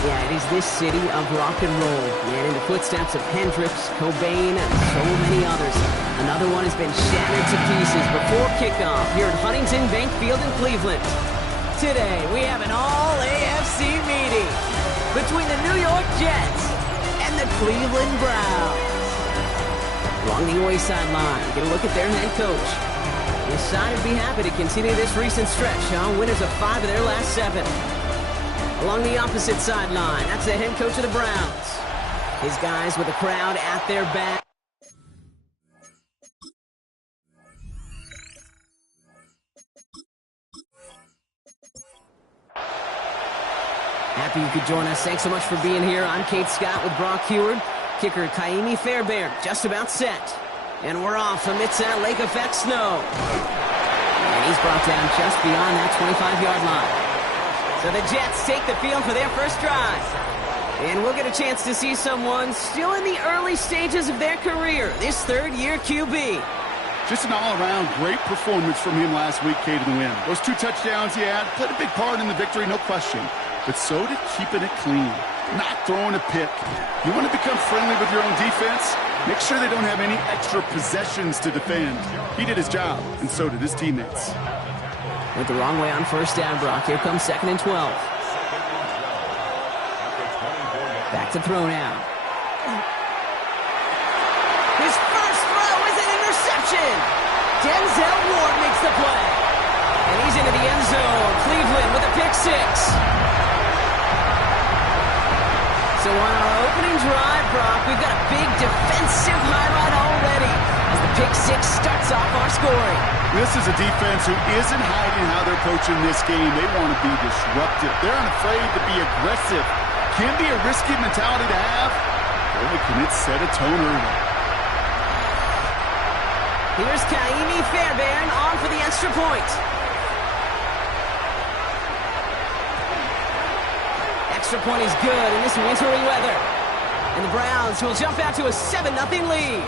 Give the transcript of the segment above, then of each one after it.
Yeah, it is this city of rock and roll. And in the footsteps of Hendrix, Cobain, and so many others. Another one has been shattered to pieces before kickoff here at Huntington Bank Field in Cleveland. Today, we have an all-AFC meeting between the New York Jets and the Cleveland Browns. Along the away sideline, get a look at their head coach. His side would be happy to continue this recent stretch, winners of 5 of their last 7. Along the opposite sideline, that's the head coach of the Browns. His guys with the crowd at their back. Happy you could join us. Thanks so much for being here. I'm Kate Scott with Brock Heward. Kicker Kaimi Fairbairn just about set. And we're off amidst that lake effect snow. And he's brought down just beyond that 25-yard line. So the Jets take the field for their first drive. And we'll get a chance to see someone still in the early stages of their career, this third-year QB. Just an all-around great performance from him last week, Kate, in the win. Those 2 touchdowns he had played a big part in the victory, no question. But so did keeping it clean, not throwing a pick. You want to become friendly with your own defense? Make sure they don't have any extra possessions to defend. He did his job, and so did his teammates. Went the wrong way on first down, Brock. Here comes 2nd and 12. Back to throw now. His first throw is an interception. Denzel Ward makes the play. And he's into the end zone. Cleveland with a pick 6. So on our opening drive, Brock, we've got a big defensive highlight already as the pick 6 starts off our scoring. This is a defense who isn't hiding how they're approaching this game. They want to be disruptive. They're unafraid to be aggressive. Can be a risky mentality to have. Boy, can it set a tone early. Here's Kaimi Fairbairn on for the extra point. Extra point is good in this wintry weather. And the Browns will jump out to a 7-0 lead.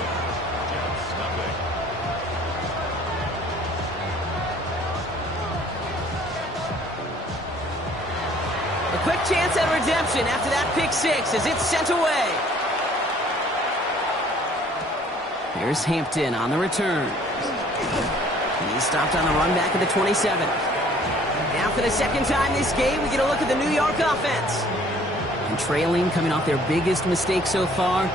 A quick chance at redemption after that pick 6 as it's sent away. Here's Hampton on the return. And he's stopped on the run back at the 27. Now for the second time this game, we get a look at the New York offense. And trailing, coming off their biggest mistake so far,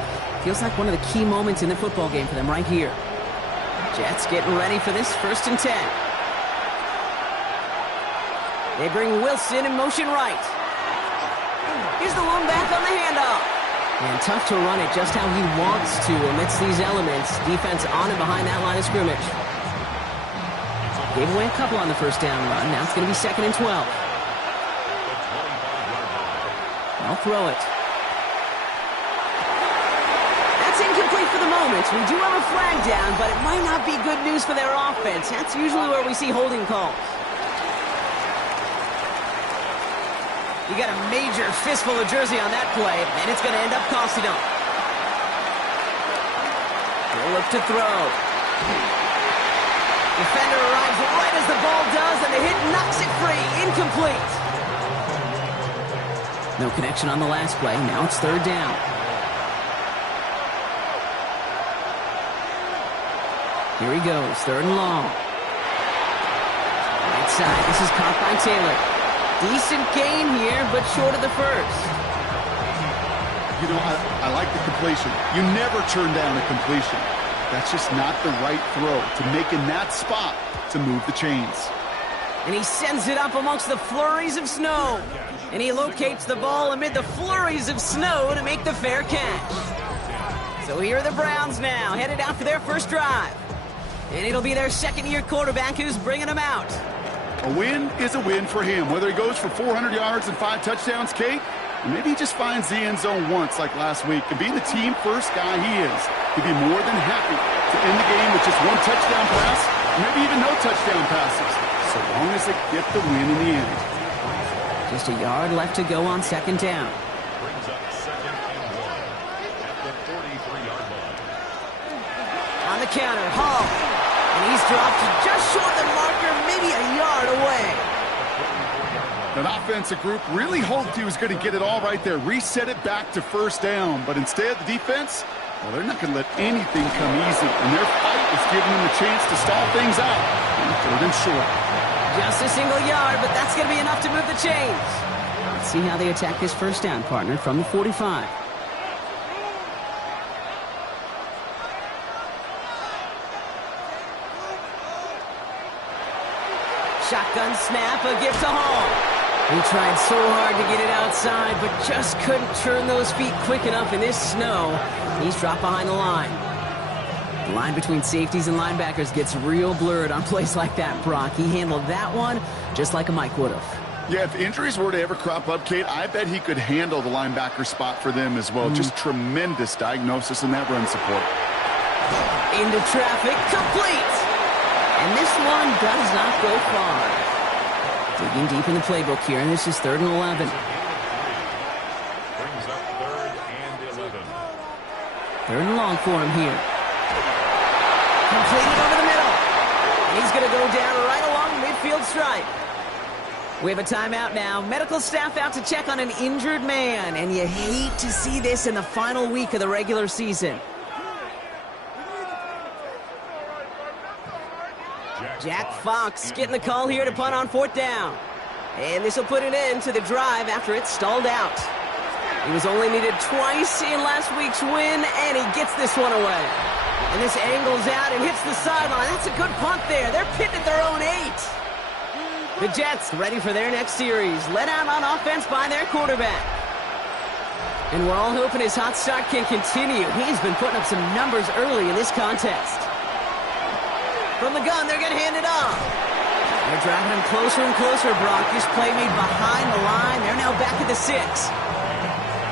feels like one of the key moments in the football game for them right here. Jets getting ready for this 1st and 10. They bring Wilson in motion right. Here's the lone back on the handoff. And tough to run it just how he wants to amidst these elements. Defense on and behind that line of scrimmage. Gave away a couple on the first down run. Now it's going to be 2nd and 12. I'll throw it. That's incomplete for the moment. We do have a flag down, but it might not be good news for their offense. That's usually where we see holding calls. You got a major fistful of jersey on that play, and it's going to end up costing them. They'll look to throw. Defender arrives right as the ball does, and the hit knocks it free. Incomplete. No connection on the last play. Now it's 3rd down. Here he goes, 3rd and long. Right side, this is caught by Taylor. Decent gain here, but short of the first. You know, I like the completion. You never turn down a completion. That's just not the right throw to make in that spot to move the chains. And he sends it up amongst the flurries of snow. And he locates the ball amid the flurries of snow to make the fair catch. So here are the Browns now, headed out for their first drive. And it'll be their 2nd-year quarterback who's bringing them out. A win is a win for him, whether he goes for 400 yards and 5 touchdowns, Kate, or maybe he just finds the end zone once like last week. And being the team-first guy he is, he'd be more than happy to end the game with just 1 touchdown pass, or maybe even no touchdown passes, so long as they get the win in the end. Just a yard left to go on 2nd down. Brings up 2nd and 1 at the 43-yard line. On the counter, Hall. And he's dropped just short of the marker, maybe a yard away. That offensive group really hoped he was going to get it all right there, reset it back to first down. But instead, the defense, well, they're not going to let anything come easy. And their fight is giving them a chance to stall things out. Third and short. Just a single yard, but that's going to be enough to move the chains. Let's see how they attack this first down, partner, from the 45. Shotgun snap, a gift to Hall. He tried so hard to get it outside, but just couldn't turn those feet quick enough in this snow. He's dropped behind the line. The line between safeties and linebackers gets real blurred on plays like that, Brock. He handled that one just like a Mike would have. Yeah, if injuries were to ever crop up, Kate, I bet he could handle the linebacker spot for them as well. Just tremendous diagnosis in that run support. Into traffic, complete! And this one does not go far. Digging deep in the playbook here, and this is 3rd and 11. Brings up 3rd and 11. 3rd and long for him here. Completed over the middle. And he's going to go down right along the midfield stripe. We have a timeout now. Medical staff out to check on an injured man, and you hate to see this in the final week of the regular season. Jack Fox getting the call here to punt on 4th down. And this will put an end to the drive after it stalled out. He was only needed twice in last week's win, and he gets this one away. And this angles out and hits the sideline. That's a good punt there. They're pitting at their own 8. The Jets ready for their next series. Let out on offense by their quarterback. And we're all hoping his hot start can continue. He's been putting up some numbers early in this contest. From the gun, they're going to hand it off. They're driving him closer and closer, Brock. This play made behind the line. They're now back at the 6.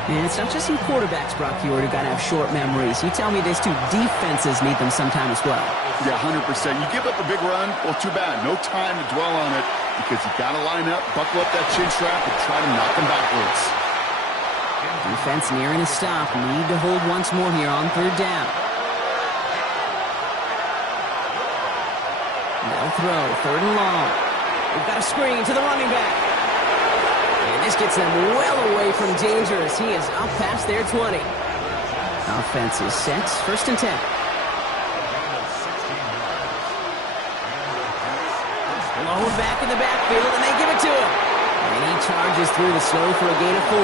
And it's not just some quarterbacks, Brock, who got to have short memories. You tell me this too, defenses need them sometime as well. Yeah, 100%. You give up a big run, well, too bad. No time to dwell on it because you got to line up, buckle up that chin strap, and try to knock them backwards. Defense nearing a stop. Need to hold once more here on 3rd down. They'll throw, 3rd and long. We've got a screen to the running back. And this gets them well away from danger as he is up past their 20. Offense is set, 1st and 10. Low back in the backfield, and they give it to him. And he charges through the snow for a gain of 4.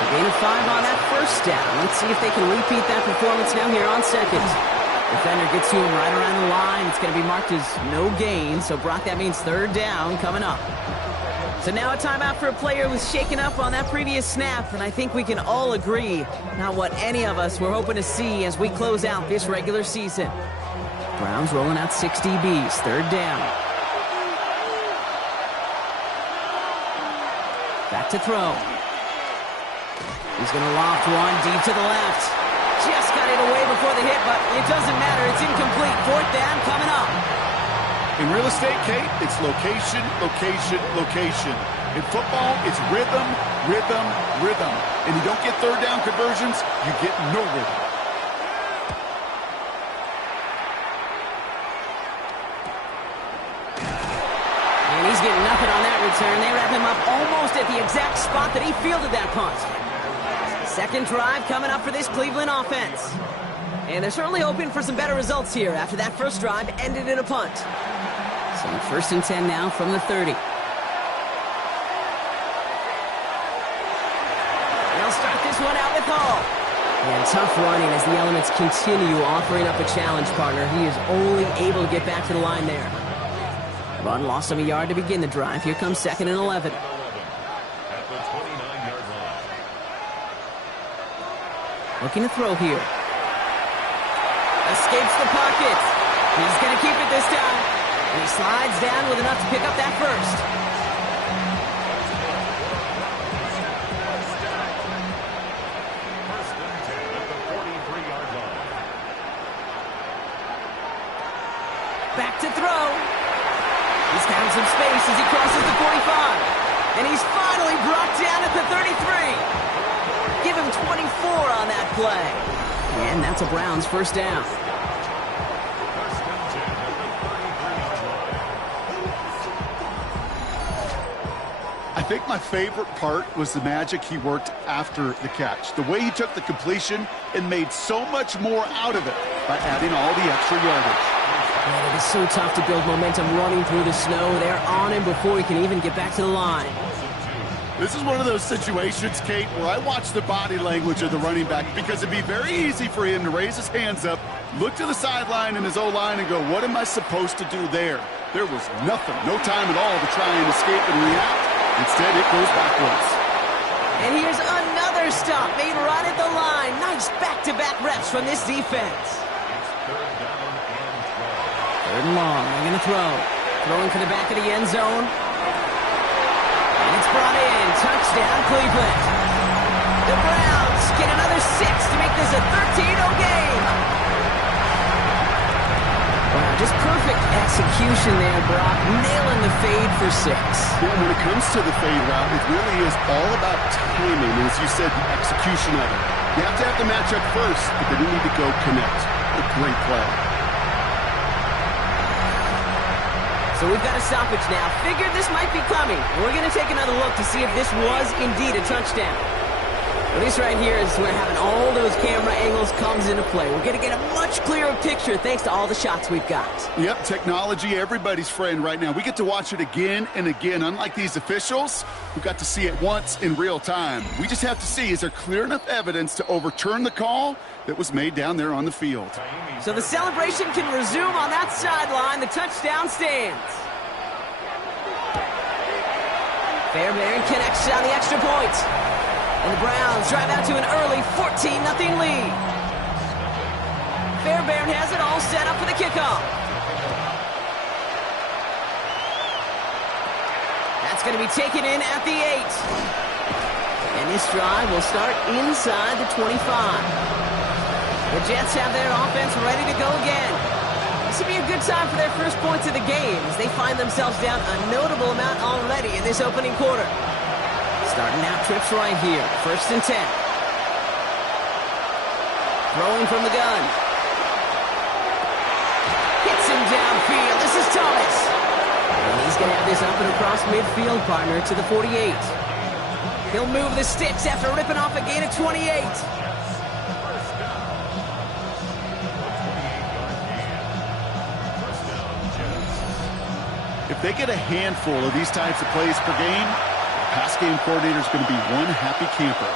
So gain of 5 on that first down. Let's see if they can repeat that performance now here on 2nd. Defender gets to him right around the line. It's going to be marked as no gain. So, Brock, that means 3rd down coming up. So now a timeout for a player who was shaken up on that previous snap. And I think we can all agree, not what any of us were hoping to see as we close out this regular season. Browns rolling out 6 DBs. 3rd down. Back to throw. He's going to loft one deep to the left. Just got it away before the hit, but it doesn't matter. It's incomplete. 4th down coming up. In real estate, Kate, it's location, location, location. In football, it's rhythm, rhythm, rhythm. And you don't get 3rd down conversions, you get no rhythm. And he's getting nothing on that return. They wrap him up almost at the exact spot that he fielded that punt. 2nd drive coming up for this Cleveland offense. And they're certainly hoping for some better results here after that first drive ended in a punt. So 1st and 10 now from the 30. They'll start this one out with Hall. And tough running as the elements continue offering up a challenge, partner. He is only able to get back to the line there. Run lost him a yard to begin the drive. Here comes 2nd and 11. At the 29-yard line. Looking to throw here. Escapes the pocket. He's going to keep it this time. And he slides down with enough to pick up that first. First and 10 at the 43-yard line. Back to throw. He's found some space as he crosses the 45. And he's finally brought down at the 33. Give him 24 on that play. And that's a Browns first down. First and 10 at the 33-yard line. think my favorite part was the magic he worked after the catch. The way he took the completion and made so much more out of it by adding all the extra yardage. Man, it is so tough to build momentum running through the snow. They're on him before he can even get back to the line. This is one of those situations, Kate, where I watch the body language of the running back because it'd be very easy for him to raise his hands up, look to the sideline in his O-line and go, what am I supposed to do there? There was nothing, no time at all to try and escape and react. Instead, it goes backwards. And here's another stop made right at the line. Nice back-to-back reps from this defense. Third and long. They're going to throw. Throwing for the back of the end zone. And it's brought in. Touchdown, Cleveland. The Browns get another 6 to make this a 13-0 game. Wow, just perfect execution there, Brock. Nailing the fade for 6. Yeah, when it comes to the fade route, it really is all about timing. And as you said, the execution of it. You have to have the matchup first, but then you need to go connect. A great play. So we've got a stoppage now. Figured this might be coming. We're going to take another look to see if this was indeed a touchdown. Well, this right here is where having all those camera angles comes into play. We're going to get a much clearer picture thanks to all the shots we've got. Yep, technology, everybody's friend right now. We get to watch it again and again. Unlike these officials, who got to see it once in real time. We just have to see, is there clear enough evidence to overturn the call that was made down there on the field? So the celebration can resume on that sideline. The touchdown stands. Fairbairn connects on the extra point. And the Browns drive out to an early 14-0 lead. Fairbairn has it all set up for the kickoff. That's going to be taken in at the 8. And this drive will start inside the 25. The Jets have their offense ready to go again. This would be a good time for their first points of the game as they find themselves down a notable amount already in this opening quarter. Starting out trips right here. 1st and 10. Throwing from the gun. Hits him downfield. This is Thomas. And he's going to have this up and across midfield, partner, to the 48. He'll move the sticks after ripping off a gain of 28. If they get a handful of these types of plays per game, the pass game coordinator is going to be one happy camper.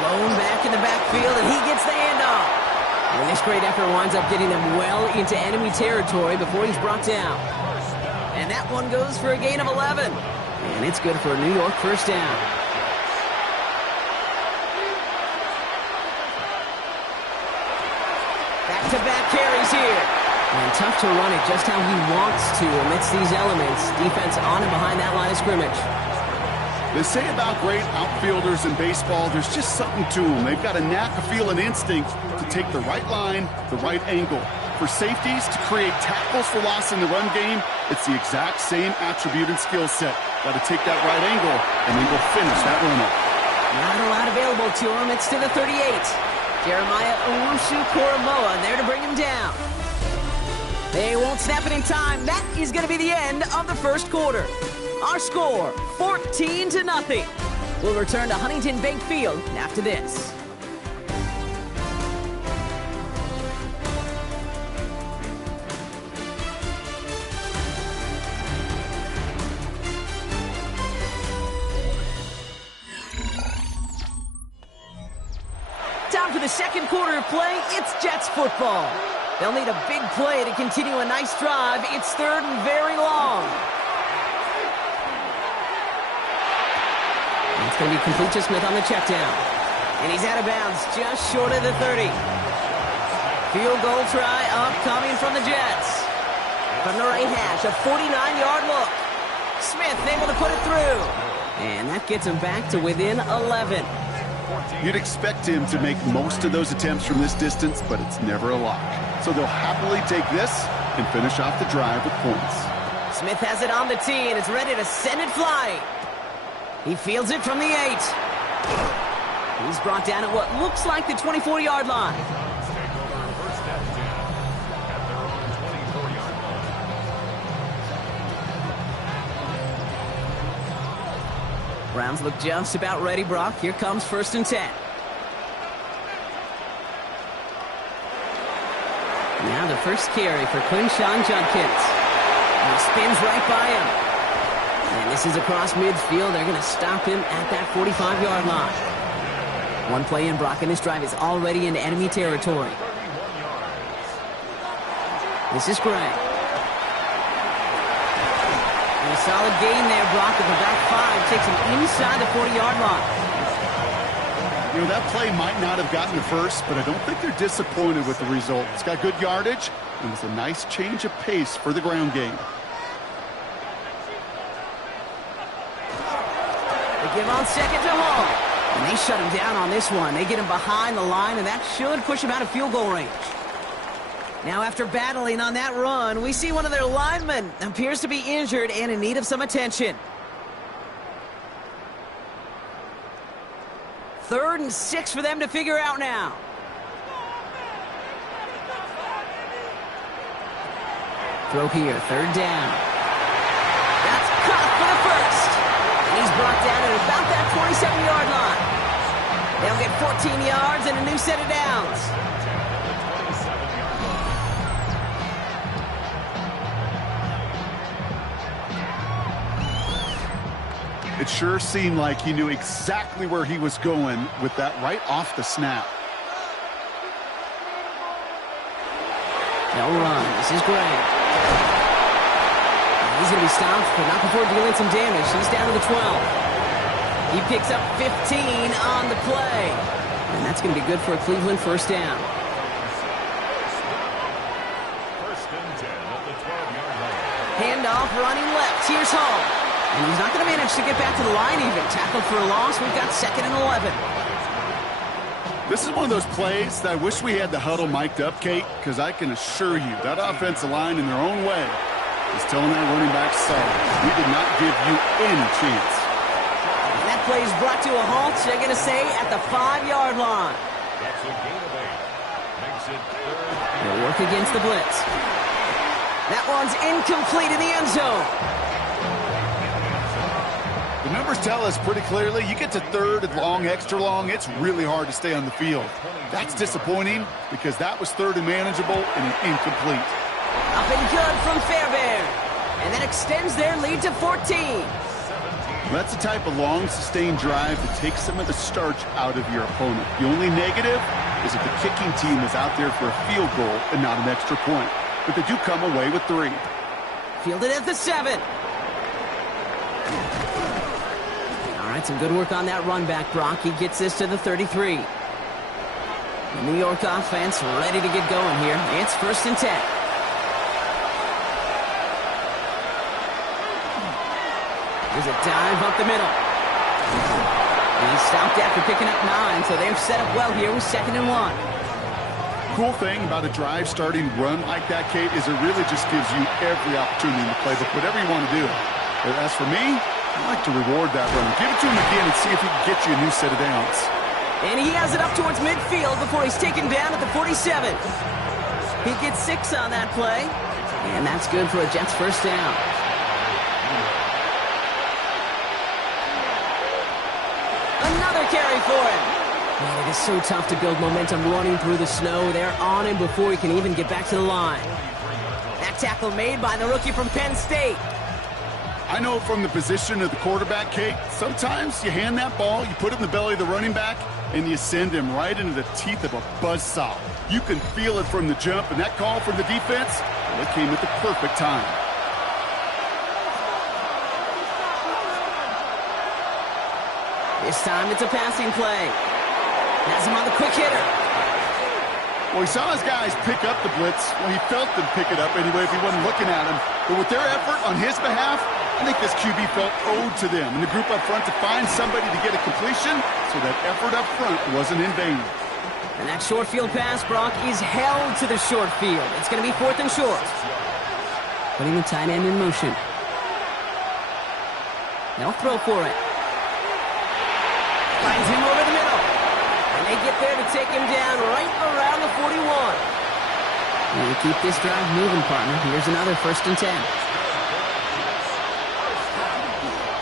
Blown back in the backfield, and he gets the handoff. And this great effort winds up getting them well into enemy territory before he's brought down. And that one goes for a gain of 11. And it's good for a New York first down. Back-to-back carries here. And tough to run it just how he wants to amidst these elements. Defense on and behind that line of scrimmage. They say about great outfielders in baseball, there's just something to them. They've got a knack, a feel, and instinct to take the right line, the right angle. For safeties to create tackles for loss in the run game, it's the exact same attribute and skill set. Got to take that right angle and then go finish that run up. Not a lot available to him. It's to the 38. Jeremiah Owusu-Koramoah there to bring him down. They won't snap it in time. That is going to be the end of the first quarter. Our score, 14-0. We'll return to Huntington Bank Field after this. Time for the second quarter of play. It's Jets football. They'll need a big play to continue a nice drive. It's 3rd and very long. It's going to be complete to Smith on the check down. And he's out of bounds just short of the 30. Field goal try upcoming from the Jets. From the right hash, a 49-yard look. Smith able to put it through. And that gets him back to within 11. You'd expect him to make most of those attempts from this distance, but it's never a lock. So they'll happily take this and finish off the drive with points. Smith has it on the tee, and it's ready to send it flying. He fields it from the 8. He's brought down at what looks like the 24-yard line. Browns look just about ready, Brock. Here comes 1st and 10. Now the first carry for Quinshawn Judkins. And he spins right by him. And this is across midfield. They're going to stop him at that 45-yard line. One play in, Brock, and this drive is already into enemy territory. This is Gray. And a solid gain there, Brock, of about 5. Takes him inside the 40-yard line. You know, that play might not have gotten the first, but I don't think they're disappointed with the result. It's got good yardage, and it's a nice change of pace for the ground game. They give on 2nd to Hall. And they shut him down on this one. They get him behind the line, and that should push him out of field goal range. Now, after battling on that run, we see one of their linemen appears to be injured and in need of some attention. 3rd and 6 for them to figure out now. Throw here, 3rd down. That's caught for the first. And he's brought down at about that 27-yard line. They'll get 14 yards and a new set of downs. It sure seemed like he knew exactly where he was going with that right off the snap. They'll run. This is Gray. He's going to be stopped, but not before dealing some damage. He's down to the 12. He picks up 15 on the play. And that's going to be good for a Cleveland 1st down. 1st and 10 at the 12-yard line. Handoff running left. Here's Hall. And he's not going to manage to get back to the line even. Tackled for a loss. We've got 2nd and 11. This is one of those plays that I wish we had the huddle mic'd up, Kate, because I can assure you that offensive line in their own way is telling that running back, sorry, we did not give you any chance. And that play is brought to a halt, they're going to say, at the 5-yard line. That's a gain of 8. Makes it 3rd. They'll work against the blitz. That one's incomplete in the end zone. The numbers tell us pretty clearly, you get to 3rd and long, extra long, it's really hard to stay on the field. That's disappointing because that was 3rd and manageable and an incomplete. Up and good from Fairbairn. And that extends their lead to 14. That's the type of long, sustained drive that takes some of the starch out of your opponent. The only negative is if the kicking team is out there for a field goal and not an extra point. But they do come away with 3. Fielded at the 7. All right, some good work on that run back, Brock. He gets this to the 33. The New York offense ready to get going here. It's 1st and 10. There's a dive up the middle. And he stopped after picking up 9, so they're set up well here with 2nd and 1. Cool thing about a drive starting run like that, Kate, is it really just gives you every opportunity in the playbook, whatever you want to do. But as for me, I like to reward that run. Give it to him again and see if he can get you a new set of downs. And he has it up towards midfield before he's taken down at the 47. He gets 6 on that play, and that's good for a Jets 1st down. Another carry for him. Man, it is so tough to build momentum running through the snow. They're on him before he can even get back to the line. That tackle made by the rookie from Penn State. I know from the position of the quarterback, Kate, sometimes you hand that ball, you put it in the belly of the running back, and you send him right into the teeth of a buzzsaw. You can feel it from the jump, and that call from the defense, well, it came at the perfect time. This time it's a passing play. Has him on the quick hitter. Well, he saw his guys pick up the blitz. Well, he felt them pick it up anyway if he wasn't looking at him. But with their effort on his behalf, I think this QB felt owed to them and the group up front to find somebody to get a completion, so that effort up front wasn't in vain. And that short field pass, Brock, is held to the short field. It's going to be 4th and short. Putting the tight end in motion. They'll throw for it. Finds him over the middle. And they get there to take him down right around the 41. And to keep this drive moving, partner, here's another 1st and 10.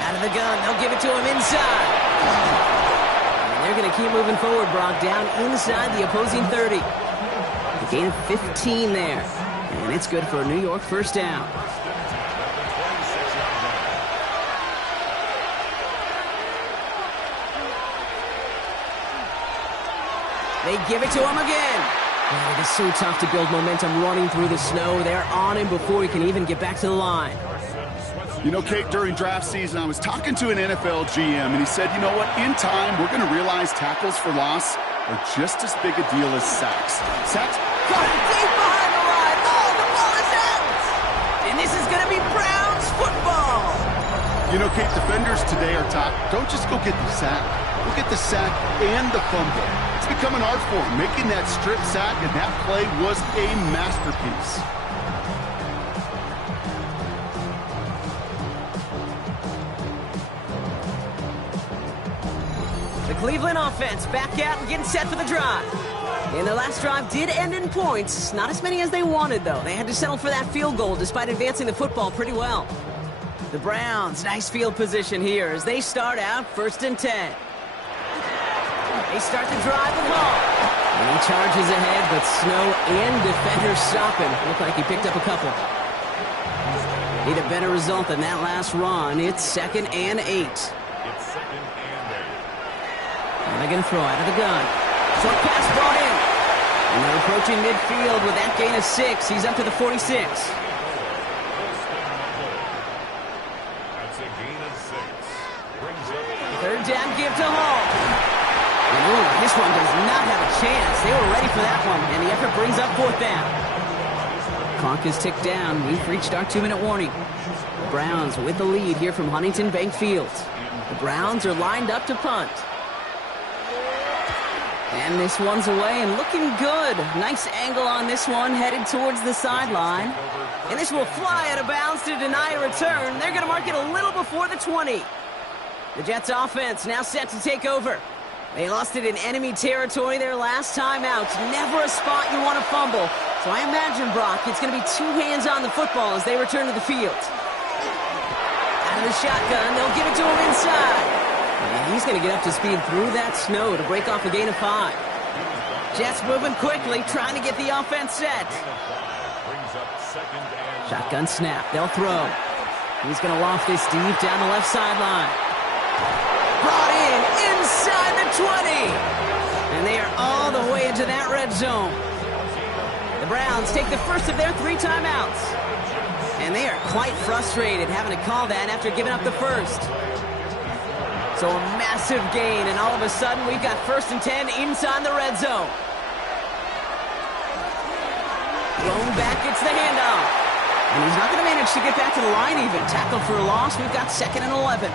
Out Out of the gun, they'll give it to him inside. And they're going to keep moving forward, Brock, down inside the opposing 30. A gain of 15 there. And it's good for a New York first down. They give it to him again. Man, it is so tough to build momentum running through the snow. They're on him before he can even get back to the line. You know, Kate, during draft season, I was talking to an NFL GM, and he said, you know what, in time, we're going to realize tackles for loss are just as big a deal as sacks. Sacks? Got it deep behind the line. Oh, the ball is out. And this is going to be Browns football. You know, Kate, defenders today are taught, don't just go get the sack. Go get the sack and the fumble. It's become an art form, making that strip sack, and that play was a masterpiece. The Cleveland offense back out and getting set for the drive. And their last drive did end in points. Not as many as they wanted, though. They had to settle for that field goal despite advancing the football pretty well. The Browns, nice field position here as they start out 1st and 10. They start the drive with Hall. And he charges ahead, but Snow and defenders stop him. Looked like he picked up a couple. Need a better result than that last run. It's 2nd and 8. It's 2nd and 8. And they're going to throw out of the gun. Short pass brought in. And they're approaching midfield with that gain of 6. He's up to the 46. That's a gain of 6. Brings up 3rd down give to Hall. And ooh, this one does not have a chance. They were ready for that one, and the effort brings up 4th down. Clock is ticked down. We've reached our 2-minute warning. The Browns with the lead here from Huntington Bank Field. The Browns are lined up to punt. And this one's away and looking good. Nice angle on this one, headed towards the sideline. And this will fly out of bounds to deny a return. They're going to mark it a little before the 20. The Jets offense now set to take over. They lost it in enemy territory their last time out. Never a spot you want to fumble. So I imagine, Brock, it's going to be 2 hands on the football as they return to the field. Out of the shotgun, they'll give it to him inside. And he's going to get up to speed through that snow to break off a gain of 5. Jets moving quickly, trying to get the offense set. brings up 2nd and Shotgun snap, they'll throw. He's going to loft this deep down the left sideline. Brought in inside the 20. And they are all the way into that red zone. The Browns take the first of their 3 timeouts. And they are quite frustrated having to call that after giving up the first. So a massive gain, and all of a sudden we've got 1st and 10 inside the red zone. Thrown back, gets the handoff. And he's not going to manage to get back to the line even. Tackle for a loss, we've got 2nd and 11.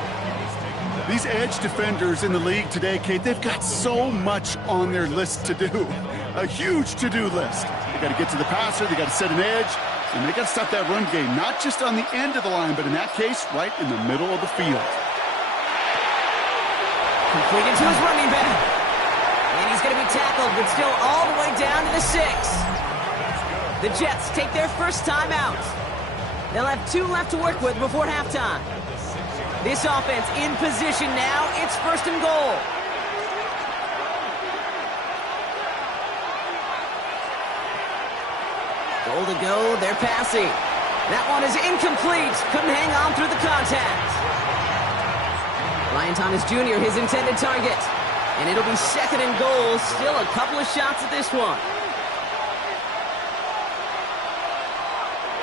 These edge defenders in the league today, Kate, they've got so much on their list to do. A huge to-do list. They got to get to the passer, they got to set an edge, and they got to stop that run game, not just on the end of the line, but in that case, right in the middle of the field. Completed to his running back. And he's going to be tackled, but still all the way down to the 6. The Jets take their first timeout. They'll have 2 left to work with before halftime. This offense in position now. It's 1st and goal. Goal to go. They're passing. That one is incomplete. Couldn't hang on through the contact. Ryan Thomas Jr., his intended target. And it'll be 2nd and goal. Still a couple of shots at this one.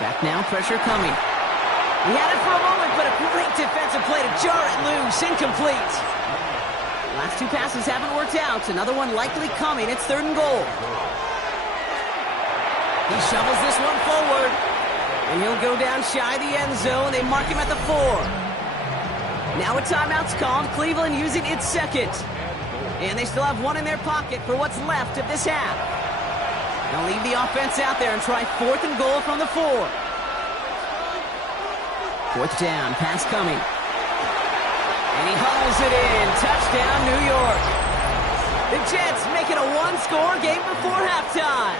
Back now, pressure coming. He had it for a moment, but a great defensive play to jar it loose. Incomplete. Last 2 passes haven't worked out. Another one likely coming. It's 3rd and goal. He shovels this one forward. And he'll go down shy of the end zone. They mark him at the 4. Now a timeout's called. Cleveland using its 2nd. And they still have 1 in their pocket for what's left of this half. They'll leave the offense out there and try 4th and goal from the 4. 4th down, pass coming. And he hauls it in. Touchdown, New York. The Jets make it a 1-score game before halftime.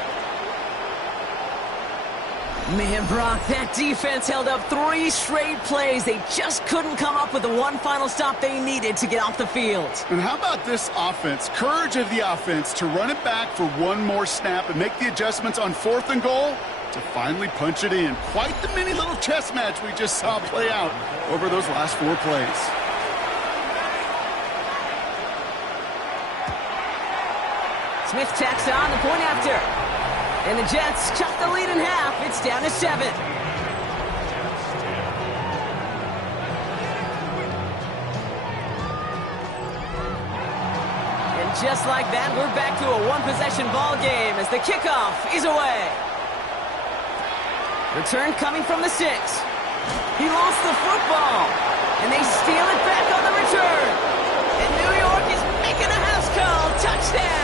Man, Brock, that defense held up 3 straight plays. They just couldn't come up with the one final stop they needed to get off the field. And how about this offense? Courage of the offense to run it back for one more snap and make the adjustments on 4th and goal to finally punch it in. Quite the mini little chess match we just saw play out over those last 4 plays. Smith tacks on the point after. And the Jets cut the lead in half. It's down to 7. And just like that, we're back to a one-possession ball game as the kickoff is away. Return coming from the 6. He lost the football. And they steal it back on the return. And New York is making a house call. Touchdown.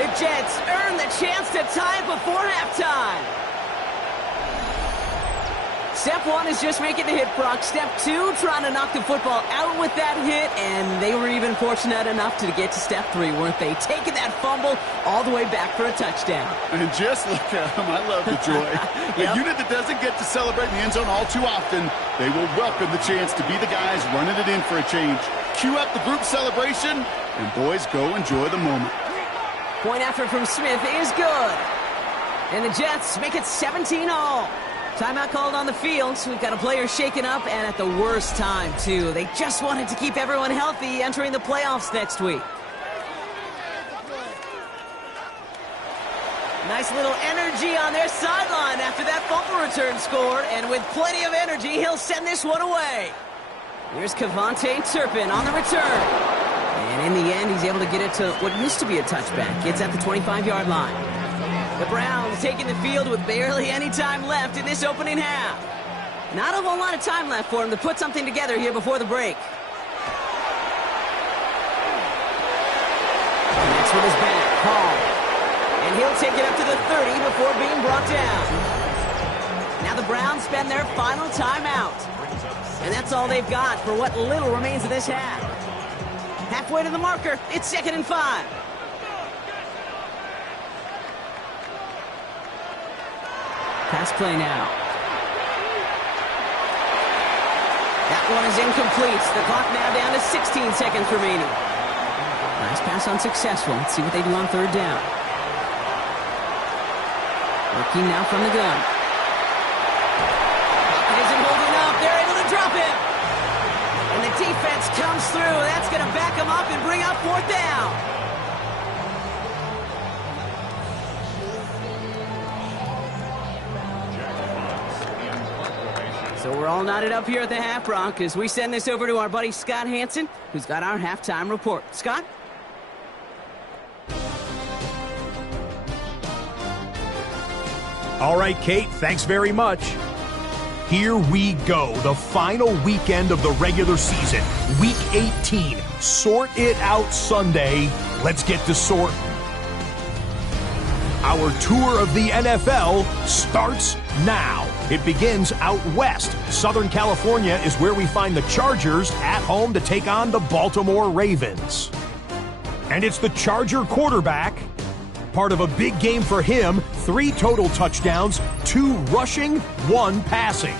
The Jets earn the chance to tie it before halftime. Step 1 is just making the hit, Brock. Step 2, trying to knock the football out with that hit, and they were even fortunate enough to get to step 3, weren't they? Taking that fumble all the way back for a touchdown. And just look at them. I love the joy. Yep. A unit that doesn't get to celebrate in the end zone all too often, they will welcome the chance to be the guys running it in for a change. Cue up the group celebration, and boys, go enjoy the moment. Point after from Smith is good. And the Jets make it 17-all. Timeout called on the field, so we've got a player shaken up, and at the worst time, too. They just wanted to keep everyone healthy entering the playoffs next week. Nice little energy on their sideline after that fumble return scored, and with plenty of energy, he'll send this one away. Here's Kevontae Turpin on the return. And in the end, he's able to get it to what used to be a touchback. It's at the 25-yard line. The Browns taking the field with barely any time left in this opening half. Not a whole lot of time left for him to put something together here before the break. Next with his back, Hall. And he'll take it up to the 30 before being brought down. Now the Browns spend their final timeout. And that's all they've got for what little remains of this half. Halfway to the marker, it's 2nd and 5. Pass play now. That one is incomplete. The clock now down to 16 seconds remaining. Nice pass unsuccessful. Let's see what they do on 3rd down. Working now from the gun. Pocket isn't holding up. They're able to drop him. And the defense comes through. That's going to back them up and bring up 4th down. So we're all knotted up here at the half, Brock, as we send this over to our buddy Scott Hansen, who's got our halftime report. Scott? All right, Kate, thanks very much. Here we go, the final weekend of the regular season, Week 18. Sort it out Sunday. Let's get to sorting. Our tour of the NFL starts now. It begins out west. Southern California is where we find the Chargers at home to take on the Baltimore Ravens. And it's the Charger quarterback. Part of a big game for him, 3 total touchdowns, 2 rushing, 1 passing.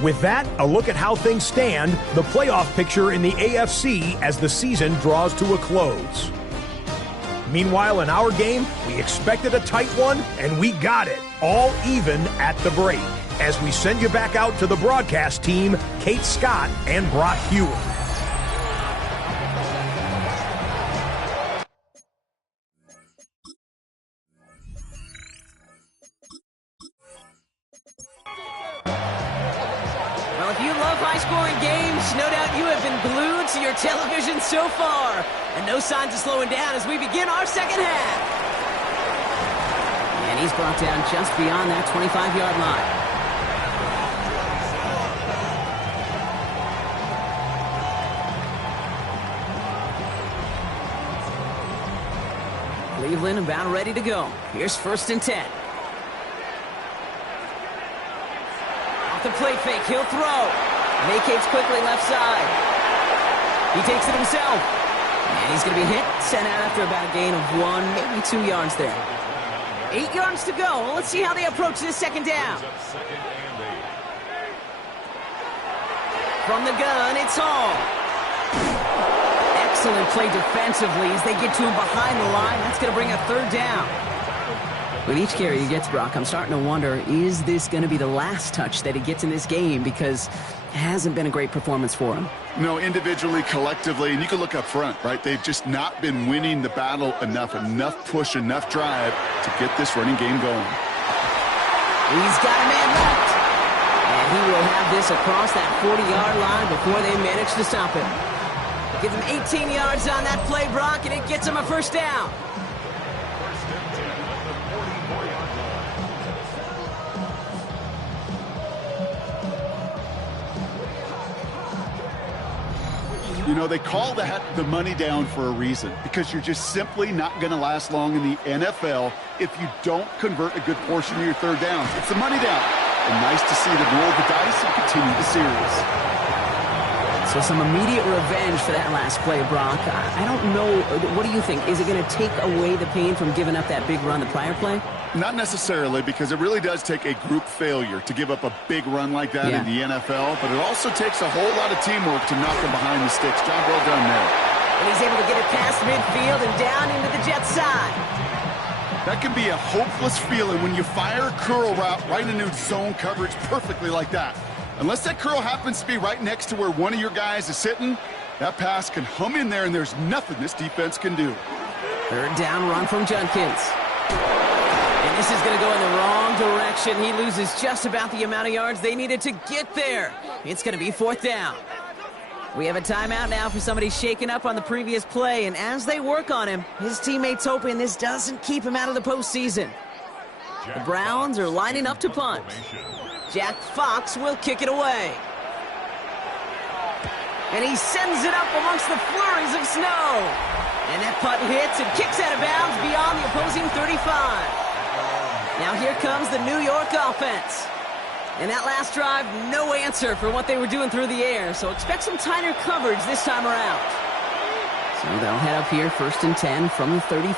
With that, a look at how things stand, the playoff picture in the AFC as the season draws to a close. Meanwhile, in our game, we expected a tight one, and we got it, all even at the break. As we send you back out to the broadcast team, Kate Scott and Brock Hewitt. Well, if you love high-scoring games, no doubt you have been glued to your television so far. And no signs of slowing down as we begin our second half. And he's brought down just beyond that 25-yard line. Cleveland about ready to go. Here's 1st and 10. Off the play fake, he'll throw. Vacates quickly left side. He takes it himself. And he's going to be hit, sent out after about a gain of 1, maybe 2 yards there. 8 yards to go. Let's see how they approach this second down. From the gun, it's Hall. Excellent play defensively as they get to him behind the line. That's going to bring a third down. With each carry he gets, Brock, I'm starting to wonder, is this going to be the last touch that he gets in this game? Because it hasn't been a great performance for him. No, individually, collectively, and you can look up front, right? They've just not been winning the battle enough push, enough drive to get this running game going. He's got a man left. And he will have this across that 40-yard line before they manage to stop him. Give him 18 yards on that play, Brock, and it gets him a first down. You know, they call that the money down for a reason, because you're just simply not going to last long in the NFL if you don't convert a good portion of your third downs. It's the money down. And nice to see them roll the dice and continue the series. So some immediate revenge for that last play, Brock. I don't know. What do you think? Is it going to take away the pain from giving up that big run the prior play? Not necessarily, because it really does take a group failure to give up a big run like that in the NFL, but it also takes a whole lot of teamwork to knock them behind the sticks. Job well done there. And he's able to get it past midfield and down into the Jets' side. That can be a hopeless feeling when you fire a curl route right into zone coverage perfectly like that. Unless that curl happens to be right next to where one of your guys is sitting, that pass can hum in there and there's nothing this defense can do. Third down run from Judkins. And this is going to go in the wrong direction. He loses just about the amount of yards they needed to get there. It's going to be fourth down. We have a timeout now for somebody shaken up on the previous play, and as they work on him, his teammates hoping this doesn't keep him out of the postseason. The Browns are lining up to punt. Jack Fox will kick it away. And he sends it up amongst the flurries of snow. And that punt hits and kicks out of bounds beyond the opposing 35. Now here comes the New York offense. And that last drive, no answer for what they were doing through the air. So expect some tighter coverage this time around. So they'll head up here, 1st and 10 from the 34.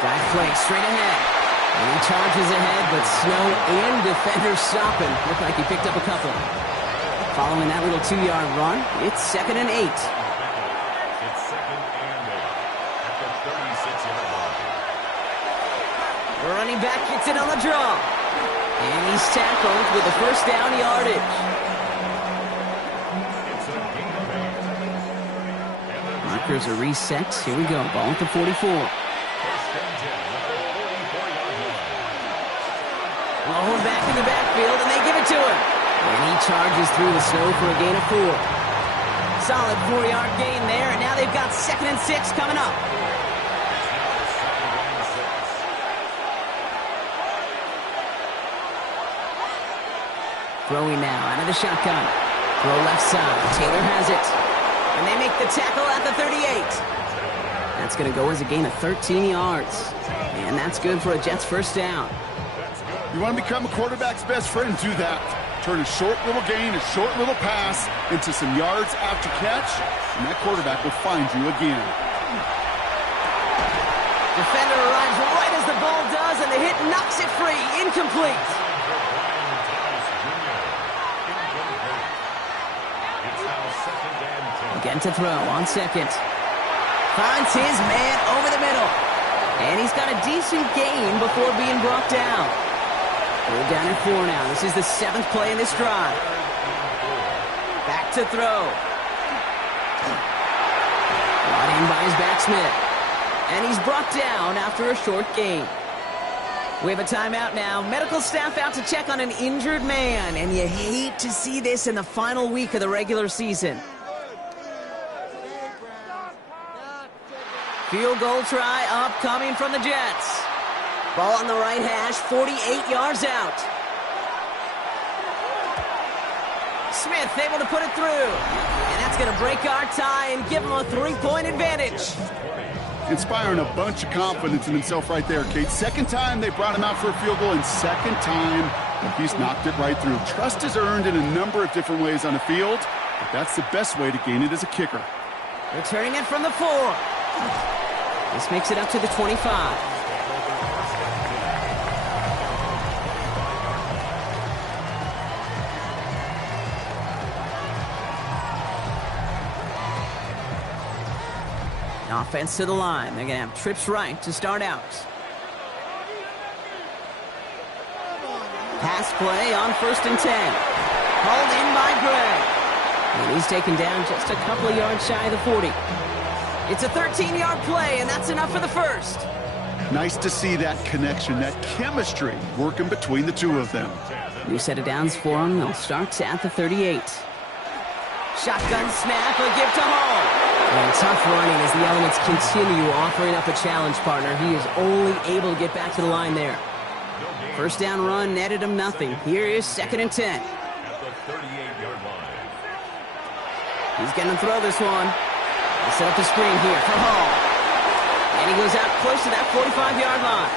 Drive play straight ahead. And he charges ahead, but snow and defenders stop him. Looked like he picked up a couple. Following that little 2-yard run, it's 2nd and 8. It's 2nd and 8 at the 36-yard line. The running back gets it on the draw. And he's tackled with the first down yardage. It's a gain of 8. Markers are reset. Here we go. Ball at the 44. 1st and 10 at the 44-yard line. Lower back in the backfield, and they give it to him. And he charges through the snow for a gain of 4. Solid 4-yard gain there, and now they've got 2nd and 6 coming up. Throwing now out of the shotgun. Throw left side. Taylor has it. And they make the tackle at the 38. That's going to go as a gain of 13 yards. And that's good for a Jets first down. You want to become a quarterback's best friend? Do that. Turn a short little gain, a short little pass into some yards after catch, and that quarterback will find you again. Defender arrives right as the ball does, and the hit knocks it free. Incomplete. Again to throw on 2nd. Finds his man over the middle. And he's got a decent gain before being brought down. We're down at 4 now. This is the 7th play in this drive. Back to throw. Brought in by his back Smith. And he's brought down after a short gain. We have a timeout now. Medical staff out to check on an injured man. And you hate to see this in the final week of the regular season. Field goal try upcoming from the Jets. Ball on the right hash, 48 yards out. Smith able to put it through. And that's going to break our tie and give him a 3-point advantage. Inspiring a bunch of confidence in himself right there, Kate. 2nd time they brought him out for a field goal, and 2nd time he's knocked it right through. Trust is earned in a number of different ways on the field, but that's the best way to gain it as a kicker. Returning it from the 4. This makes it up to the 25. Offense to the line. They're going to have trips right to start out. Pass play on 1st and 10. Hauled in by Gray. And he's taken down just a couple of yards shy of the 40. It's a 13-yard play, and that's enough for the first. Nice to see that connection, that chemistry working between the two of them. New set of downs for them. They'll start at the 38. Shotgun snap, a give to Hall. And tough running as the elements continue offering up a challenge partner. He is only able to get back to the line there. First down run netted him nothing. Here is 2nd and 10. At the 38-yard line. He's going to throw this one. They set up the screen here for Hall. And he goes out close to that 45-yard line.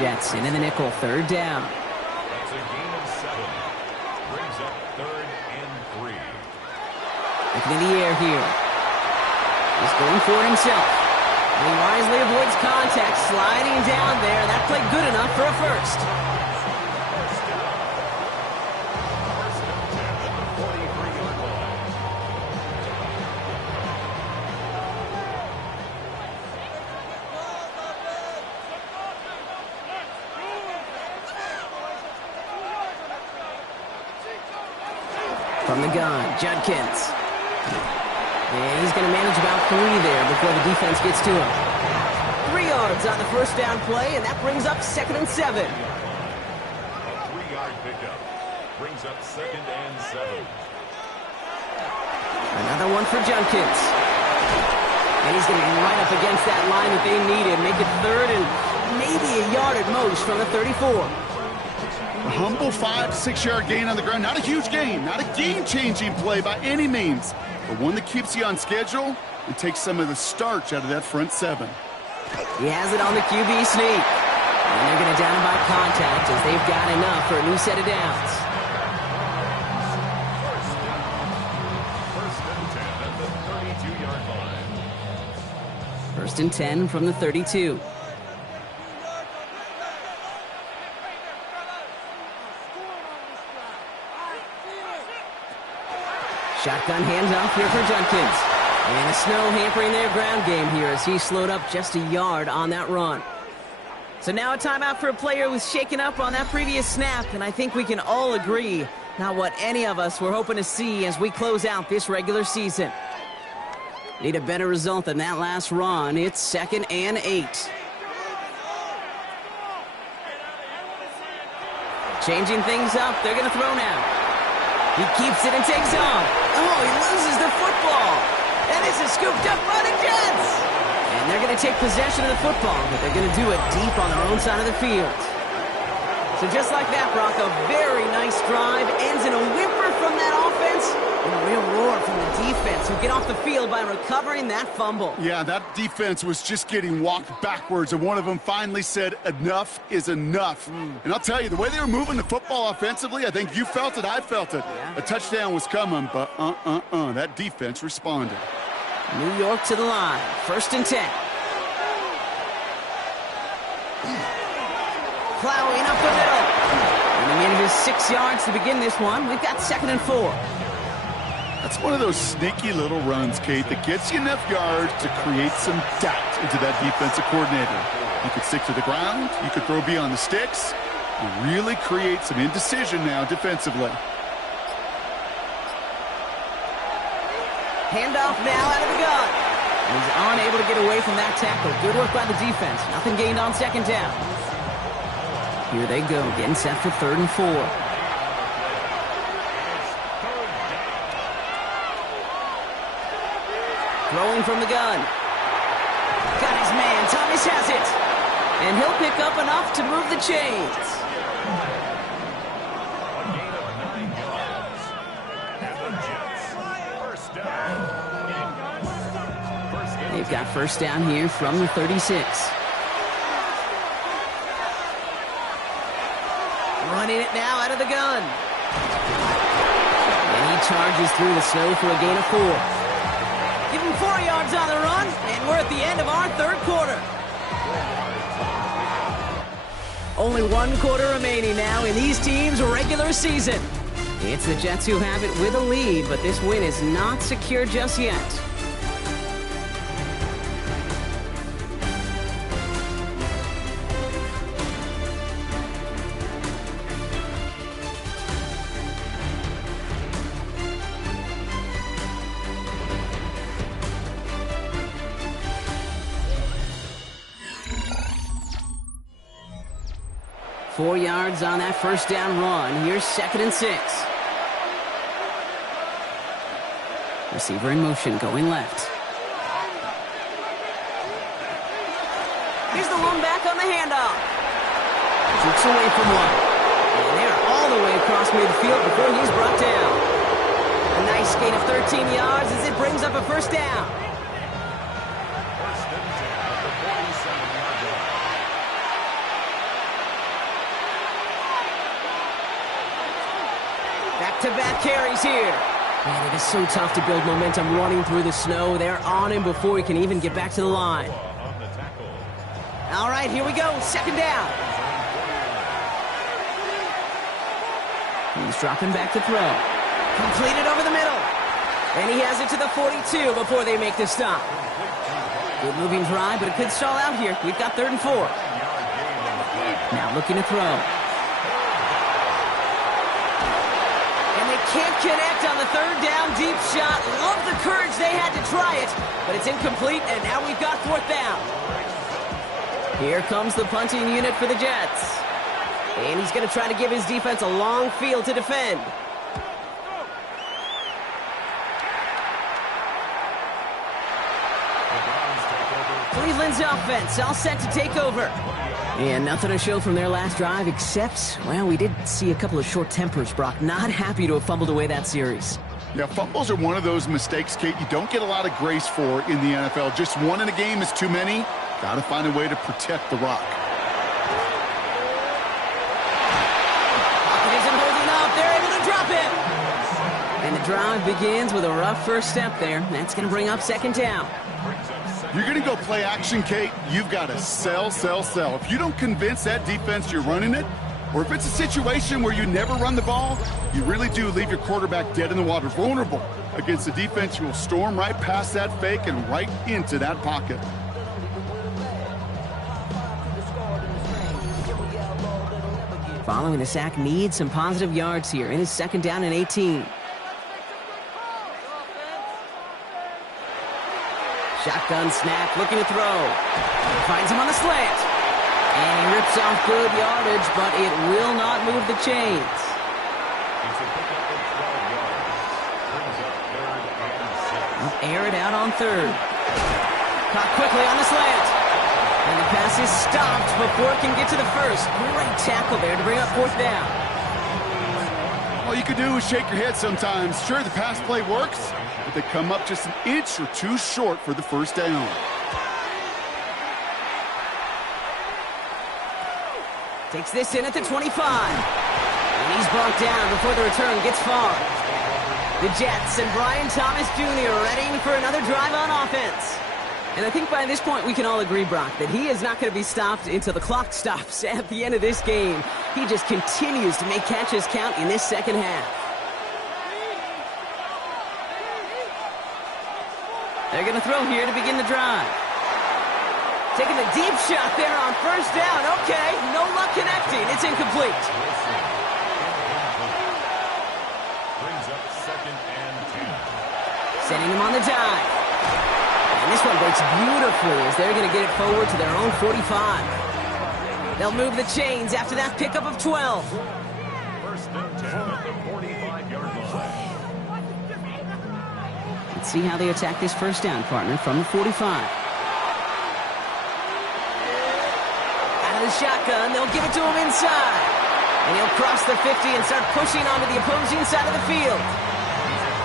Jets into the nickel, 3rd down. That's a gain of 7. Brings up 3rd and 3. Looking in the air here. He's going for it himself. And he wisely avoids contact, sliding down there. That played good enough for a first. From the gun, Judkins. And he's going to manage about 3 there before the defense gets to him. 3 yards on the first down play, and that brings up 2nd and 7. A 3-yard pickup. Brings up 2nd and 7. Another one for Judkins. And he's going to be right up against that line that they needed. Make it 3rd and maybe a yard at most from the 34. A humble 5 to 6 yard gain on the ground. Not a huge gain, not a game-changing play by any means, but one that keeps you on schedule and takes some of the starch out of that front 7. He has it on the QB sneak. And they're going to down him by contact as they've got enough for a new set of downs. First and 10 at the 32-yard line. 1st and 10 from the 32. Shotgun handoff here for Judkins. And the snow hampering their ground game here as he slowed up just a yard on that run. So now a timeout for a player who was shaken up on that previous snap, and I think we can all agree not what any of us were hoping to see as we close out this regular season. Need a better result than that last run. It's 2nd and 8. Changing things up, they're going to throw now. He keeps it and takes off. Oh, he loses the football. And this is scooped up by the Jets. And they're going to take possession of the football, but they're going to do it deep on their own side of the field. So just like that, Brock, a very nice drive ends in a whimper from that offense and a real roar from the defense who get off the field by recovering that fumble. Yeah, that defense was just getting walked backwards, and one of them finally said, enough is enough. And I'll tell you, the way they were moving the football offensively, I think you felt it, I felt it. Yeah. A touchdown was coming, but that defense responded. New York to the line, 1st and 10. Plowing up the middle. And he manages 6 yards to begin this one. We've got 2nd and 4. That's one of those sneaky little runs, Kate, that gets you enough yards to create some doubt into that defensive coordinator. You could stick to the ground, you could throw beyond the sticks, and really create some indecision now defensively. Handoff now out of the gun. He's unable to get away from that tackle. Good work by the defense. Nothing gained on 2nd down. Here they go, getting set for 3rd and 4. Throwing from the gun. Got his man. Thomas has it. And he'll pick up enough to move the chains. A gain of 9 yards. And the Jets, first down. They've got first down here from the 36. Running it now out of the gun. And he charges through the snow for a gain of 4. Give him 4 yards on the run, and we're at the end of our 3rd quarter. Only 1 quarter remaining now in these teams' regular season. It's the Jets who have it with a lead, but this win is not secure just yet. 4 yards on that first down run. Here's 2nd and 6. Receiver in motion, going left. Here's the one back on the handoff. Jukes away from one. And they're all the way across midfield before he's brought down. A nice gain of 13 yards as it brings up a first down. First and 10 at the 47-yard line. Back-to-back carries here. Man, it is so tough to build momentum running through the snow. They're on him before he can even get back to the line. On the tackle. All right, here we go. 2nd down. He's dropping back to throw. Completed over the middle. And he has it to the 42 before they make the stop. Good moving drive, but it could stall out here. We've got 3rd and 4. Now looking to throw. And they can't connect on the 3rd down deep shot. Love the courage they had to try it, but it's incomplete, and now we've got 4th down. Here comes the punting unit for the Jets. And he's going to try to give his defense a long field to defend. Cleveland's offense all set to take over. And nothing to show from their last drive except, well, we did see a couple of short tempers, Brock. Not happy to have fumbled away that series. Yeah, fumbles are one of those mistakes, Kate, you don't get a lot of grace for in the NFL. Just one in a game is too many. Got to find a way to protect the rock. Pocket isn't holding up. They're able to drop him. And the drive begins with a rough first step there. That's going to bring up 2nd down. You're going to go play action, Kate. You've got to sell, sell, sell. If you don't convince that defense you're running it, or if it's a situation where you never run the ball, you really do leave your quarterback dead in the water, vulnerable against a defense who will storm right past that fake and right into that pocket. Following the sack, needs some positive yards here in his 2nd down and 18. Shotgun snap, looking to throw. Finds him on the slant. And he rips off good yardage, but it will not move the chains. It's a pickup of 12 yards. Brings up 3rd and 6. Air it out on 3rd. Caught quickly on the slant. And the pass is stopped before it can get to the 1st. Great tackle there to bring up 4th down. All you can do is shake your head sometimes. Sure, the pass play works, but they come up just an inch or two short for the 1st down. Takes this in at the 25. And he's brought down before the return gets far. The Jets and Brian Thomas Jr. ready for another drive on offense. And I think by this point we can all agree, Brock, that he is not going to be stopped until the clock stops at the end of this game. He just continues to make catches count in this 2nd half. They're going to throw here to begin the drive. Taking the deep shot there on 1st down. Okay, no luck connecting. It's incomplete. Brings up 2nd and 10. Sending him on the dive. And this one breaks beautifully as they're going to get it forward to their own 45. They'll move the chains after that pickup of 12. 1st and 10 at the 45-yard line. Let's see how they attack this 1st down, partner, from the 45. The shotgun, they'll give it to him inside. And he'll cross the 50 and start pushing onto the opposing side of the field.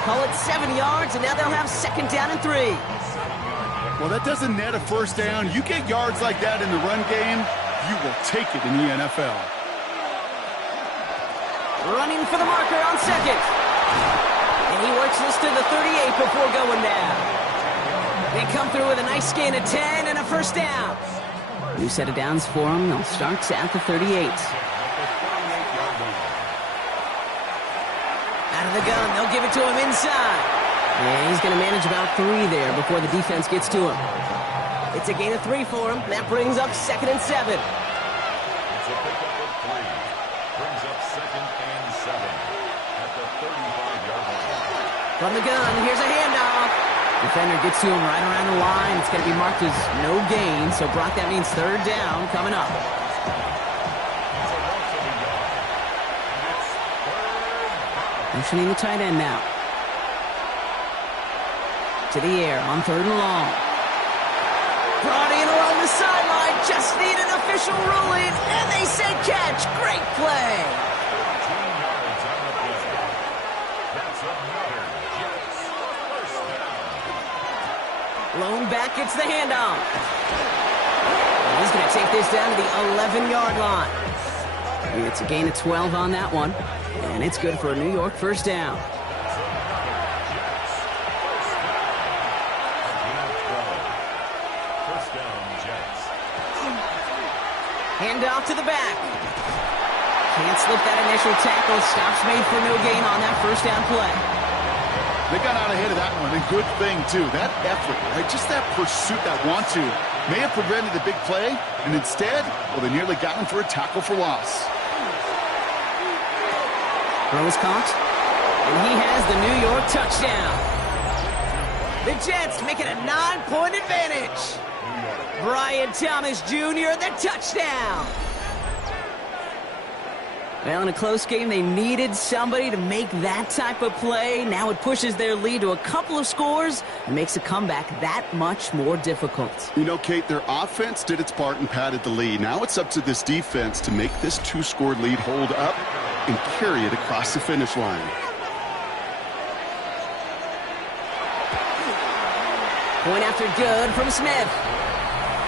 Call it 7 yards, and now they'll have 2nd down and 3. Well, that doesn't net a 1st down. You get yards like that in the run game, you will take it in the NFL. Running for the marker on 2nd. And he works this to the 38 before going down. They come through with a nice gain of 10 and a 1st down. New set of downs for him. They'll start at the 38. Out of the gun, they'll give it to him inside. And he's going to manage about 3 there before the defense gets to him. It's a gain of 3 for him. That brings up 2nd and 7. It's a pickup of 3. Brings up 2nd and 7 at the 35-yard line. From the gun, here's a handoff. Defender gets to him right around the line. It's going to be marked as no gain. So, Brock, that means 3rd down coming up. Motioning the tight end now. To the air on 3rd and long. Brought in along the sideline. Just need an official ruling. And they say catch. Great play. 14 yards on the play. That's another Jets first down. Lone back gets the handoff. And he's going to take this down to the 11-yard line. It's a gain of 12 on that one. And it's good for a New York first down. Handoff to the back. Can't slip that initial tackle. Stops made for no gain on that first down play. They got out ahead of that one. A good thing, too. That effort, right? Just that pursuit, that want-to, may have prevented the big play. And instead, well, they nearly got him for a tackle for loss. Throw is caught. And he has the New York touchdown. The Jets make it a 9-point advantage. Brian Thomas Jr., the touchdown. Well, in a close game, they needed somebody to make that type of play. Now it pushes their lead to a couple of scores and makes a comeback that much more difficult. You know, Kate, their offense did its part and padded the lead. Now it's up to this defense to make this 2-score lead hold up and carry it across the finish line. Point after good from Smith.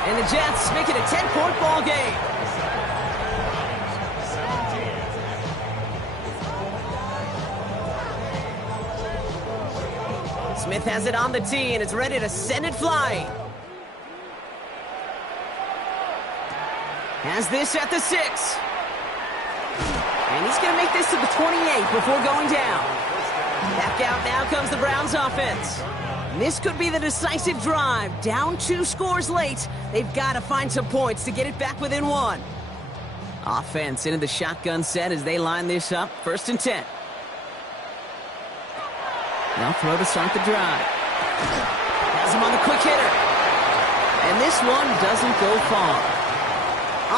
And the Jets make it a 10-point ball game. Smith has it on the tee and is ready to send it flying. Has this at the 6. And he's going to make this to the 28 before going down. Back out now comes the Browns offense. This could be the decisive drive. Down 2 scores late. They've got to find some points to get it back within 1. Offense into the shotgun set as they line this up. 1st and 10. They'll throw to start the drive. Has him on the quick hitter. And this one doesn't go far.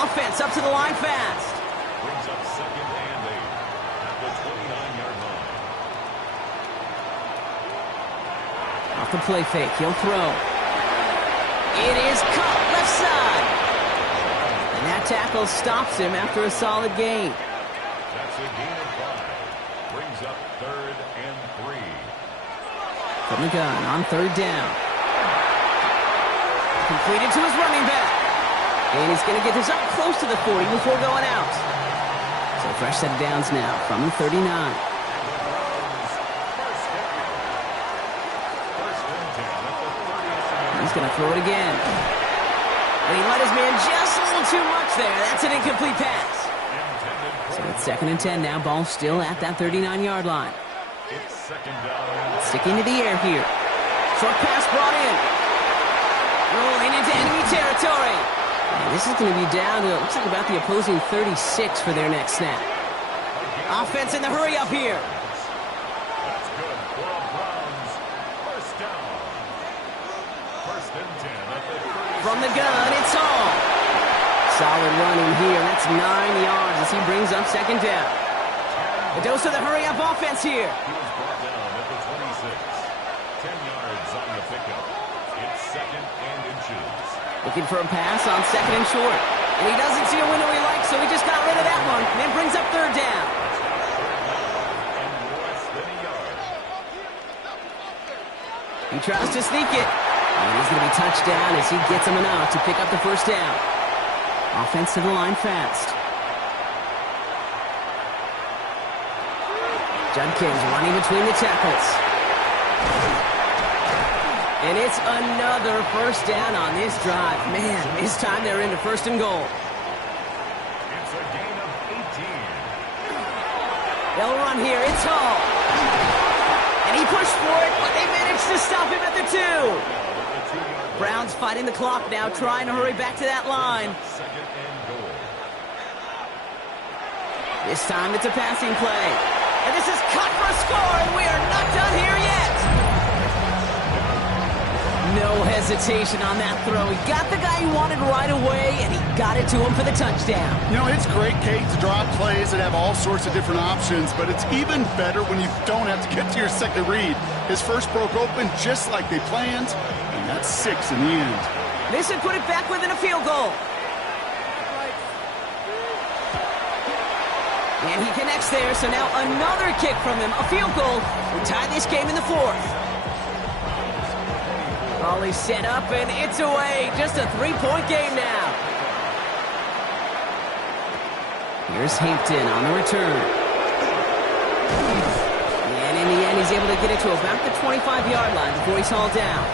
Offense up to the line fast. Brings up 2nd and 8 at the 29-yard line. Off the play fake, he'll throw. It is caught left side. And that tackle stops him after a solid gain. That's a gain of 5. Brings up 3rd and 3. From the gun on 3rd down. Completed to his running back. And he's going to get this up close to the 40 before going out. So fresh set of downs now from the 39. He's going to throw it again. And he let his man just a little too much there. That's an incomplete pass. So it's 2nd and 10 now. Ball still at that 39-yard line. It's 2nd down. Sticking to the air here. Short pass brought in. Rolling into enemy territory. And this is going to be down to, it looks like about the opposing 36 for their next snap. Offense in the hurry up here. That's good for a Browns first down. 1st and 10 at the 36. From the gun, it's all. Solid running here. That's 9 yards as he brings up 2nd down. A dose of the hurry-up offense here. He was brought down at the 26. 10 yards on the pickup. It's 2nd and inches. Looking for a pass on 2nd and short. And he doesn't see a window he likes, so he just got rid of that one. And then brings up 3rd down. And less than a yard. He tries to sneak it. And he's going to be touched down as he gets him enough to pick up the first down. Offense to the line fast. Judkins running between the tackles. And it's another first down on this drive. Man, this time they're into 1st and goal. It's a gain of 18. They'll run here. It's Hall. And he pushed for it, but they managed to stop him at the 2. Browns fighting the clock now, trying to hurry back to that line. 2nd and goal. This time it's a passing play. And this is cut for a score, and we are not done here yet. No hesitation on that throw. He got the guy he wanted right away, and he got it to him for the touchdown. You know, it's great, Kate, to draw plays that have all sorts of different options, but it's even better when you don't have to get to your second read. His first broke open just like they planned, and that's 6 in the end. This would put it back within a field goal. And he connects there, so now another kick from him, a field goal. We tie this game in the fourth. Ball is set up, and it's away. Just a 3-point game now. Here's Hampton on the return. And in the end, he's able to get it to about the 25-yard line before he's hauled down.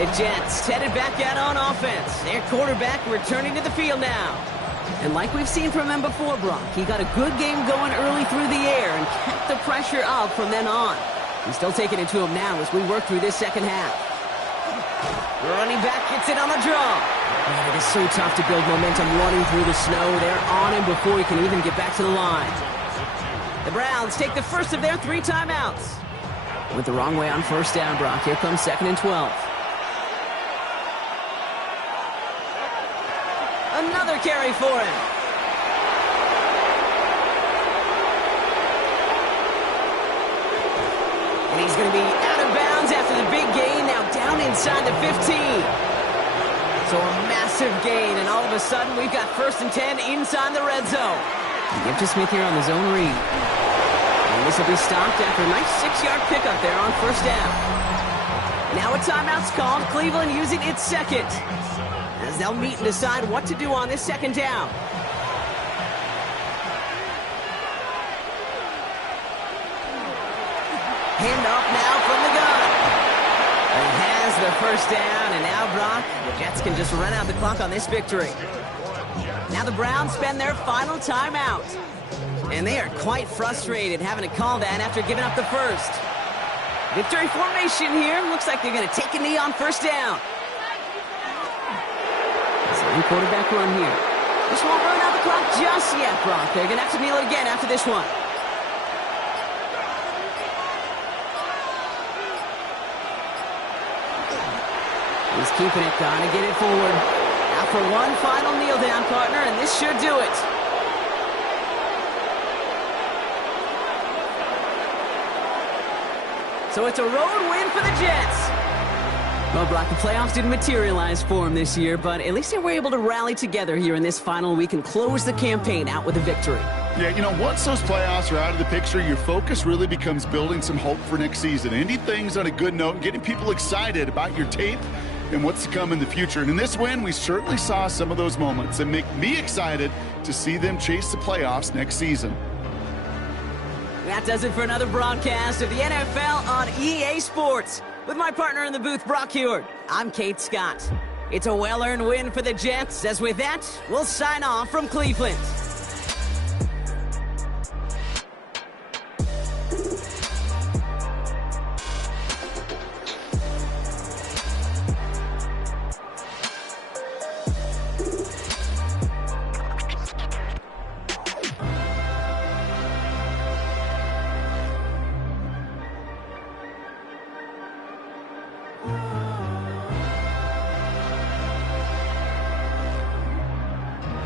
The Jets headed back out on offense. Their quarterback returning to the field now. And like we've seen from him before, Brock, he got a good game going early through the air and kept the pressure up from then on. He's still taking it to him now as we work through this second half. The running back gets it on the draw. Man, it is so tough to build momentum running through the snow. They're on him before he can even get back to the line. The Browns take the first of their 3 timeouts. Went the wrong way on first down, Brock. Here comes 2nd and 12. Another carry for him. And he's going to be out of bounds after the big gain, now down inside the 15. So a massive gain, and all of a sudden we've got 1st and 10 inside the red zone. Give to Smith here on the zone read. And this will be stopped after a nice 6-yard pickup there on first down. Now a timeout's called, Cleveland using its second, as they'll meet and decide what to do on this second down. Hand off now from the gun. He has the first down, and now Brock, the Jets can just run out the clock on this victory. Now the Browns spend their final timeout. And they are quite frustrated having to call that after giving up the first. Victory formation here. Looks like they're going to take a knee on first down. Quarterback run here. This won't run out the clock just yet, Brock. They're going to have to kneel it again after this one. He's keeping it, trying to get it forward. Now for one final kneel down, partner, and this should do it. So it's a road win for the Jets. Well, Brock, the playoffs didn't materialize for him this year, but at least they were able to rally together here in this final week and close the campaign out with a victory. Yeah, you know, once those playoffs are out of the picture, your focus really becomes building some hope for next season, ending things on a good note and getting people excited about your tape and what's to come in the future. And in this win, we certainly saw some of those moments that make me excited to see them chase the playoffs next season. That does it for another broadcast of the NFL on EA Sports. With my partner in the booth, Brock Huard, I'm Kate Scott. It's a well-earned win for the Jets, as with that, we'll sign off from Cleveland.